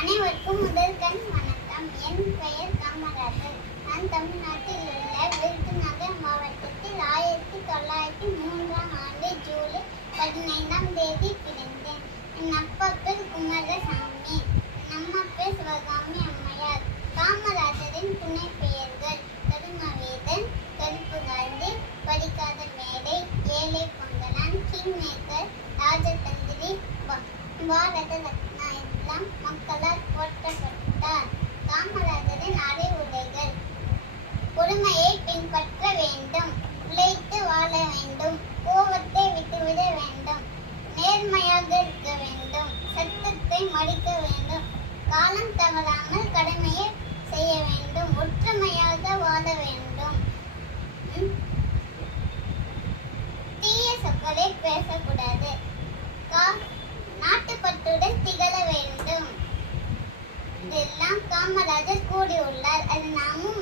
அனைவருக்கும் முதல்கண் வணக்கம். என் பெயர் காமராஜர். நான் தமிழ்நாட்டில் உள்ள விருதுநகர் மாவட்டத்தில் 1903ஆம் ஆண்டு ஜூலை 15ஆம் தேதி பிறந்தேன். என் அப்பா பேர் குமாரசாமி, என் அம்மா பேர் சிவகாமி அம்மையார். காமராஜரின் துணை பெயர்கள் கருமவேதன், கருப்பு காந்தி, படிக்காத மேடை, ஏழை பொங்கலான், கிங் மேக்கர், ராஜதந்திரி, பாரத ரத்னா எல்லாம் மக்களால் போற்றப்பட்டார். காமராஜரின் அறிவுரைகள்: பொறுமையை பின்பற்ற வேண்டும், உழைத்து வாழ வேண்டும், கோபத்தை விட்டுவிட வேண்டும், நேர்மையாக இருக்க வேண்டும், சட்டத்தை மதிக்க வேண்டும், காலம் தவறாமல் கடமையை செய்ய வேண்டும், ஒற்றுமையாக வாழ வேண்டும், தீய சொற்களை பேசக்கூடாது, நாட்டுப்பற்றுடன் திகழ வேண்டும். இதெல்லாம் காமராஜர் கூறியுள்ளார். அது நாமும்